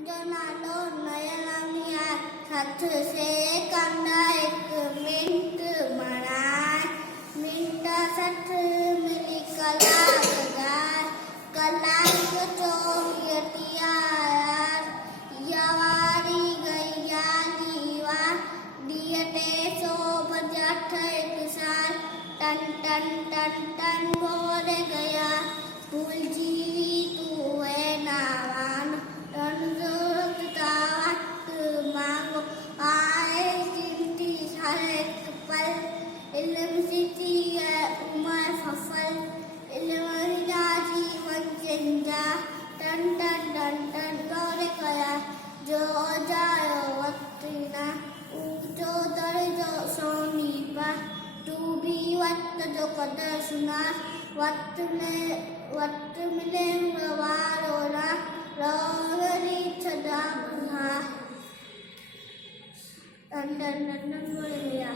नालो नयनिया हथ से कंदा एक मिंट मनाए मिंट सठ मिली कलाक तो यतिया यवारी गैया दीवा दियते सो बजट एक साल टन टन टन टन बोल गया भूल जीवी तू है नावान टन जोरता वक्त मांगो आए चिंती सारे कपल इल्म सिटी है उमर फफल इल्म हिजा जीवन जिंदा टन टन टन टन बोल गया जो जायो वक्त ना ऊंचो दर्जो सोनी पर तू भी वक्त जो कदर सुना वक्त मिले वारो ना रोगरी छदा टन टन टन बोल गया।